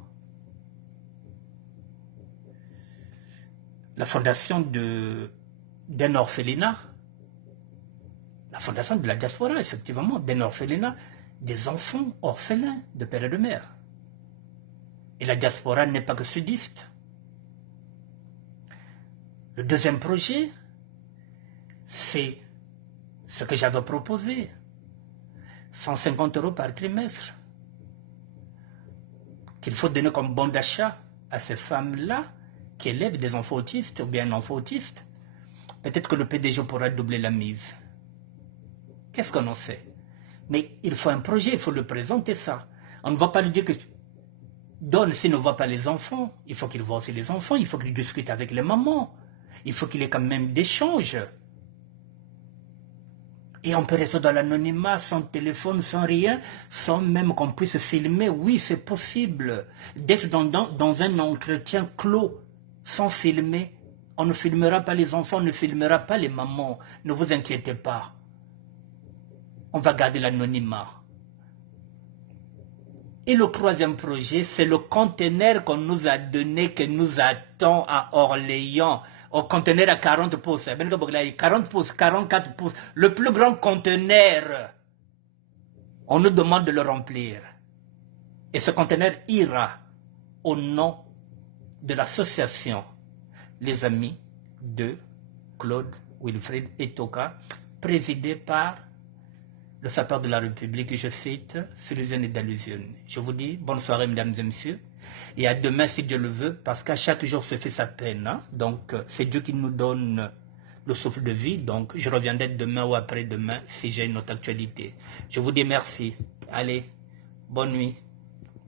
La fondation d'un orphelinat. La fondation de la diaspora, effectivement, d'un orphelinat, des enfants orphelins de père et de mère. Et la diaspora n'est pas que sudiste. Le deuxième projet, c'est ce que j'avais proposé. 150 € par trimestre qu'il faut donner comme bon d'achat à ces femmes-là qui élèvent des enfants autistes ou bien un enfant autiste. Peut-être que le PDG pourra doubler la mise. Qu'est-ce qu'on en sait? Mais il faut un projet, il faut le présenter ça. On ne va pas lui dire que donne s'il ne voit pas les enfants. Il faut qu'il voit aussi les enfants, il faut qu'il discute avec les mamans. Il faut qu'il ait quand même d'échanges. Et on peut rester dans l'anonymat, sans téléphone, sans rien, sans même qu'on puisse filmer. Oui, c'est possible d'être dans un entretien clos, sans filmer. On ne filmera pas les enfants, on ne filmera pas les mamans. Ne vous inquiétez pas. On va garder l'anonymat. Et le troisième projet, c'est le conteneur qu'on nous a donné, que nous attend à Orléans. Au conteneur à 40 pouces, 40 pouces, 44 pouces, le plus grand conteneur. On nous demande de le remplir. Et ce conteneur ira au nom de l'association Les Amis de Claude Wilfrid Etoka, présidée par le sapeur de la République, je cite, Philosène et d'allusion. Je vous dis bonne soirée, mesdames et messieurs, et à demain si Dieu le veut, parce qu'à chaque jour se fait sa peine. Hein? Donc, c'est Dieu qui nous donne le souffle de vie, donc je reviendrai demain ou après-demain si j'ai une autre actualité. Je vous dis merci. Allez, bonne nuit.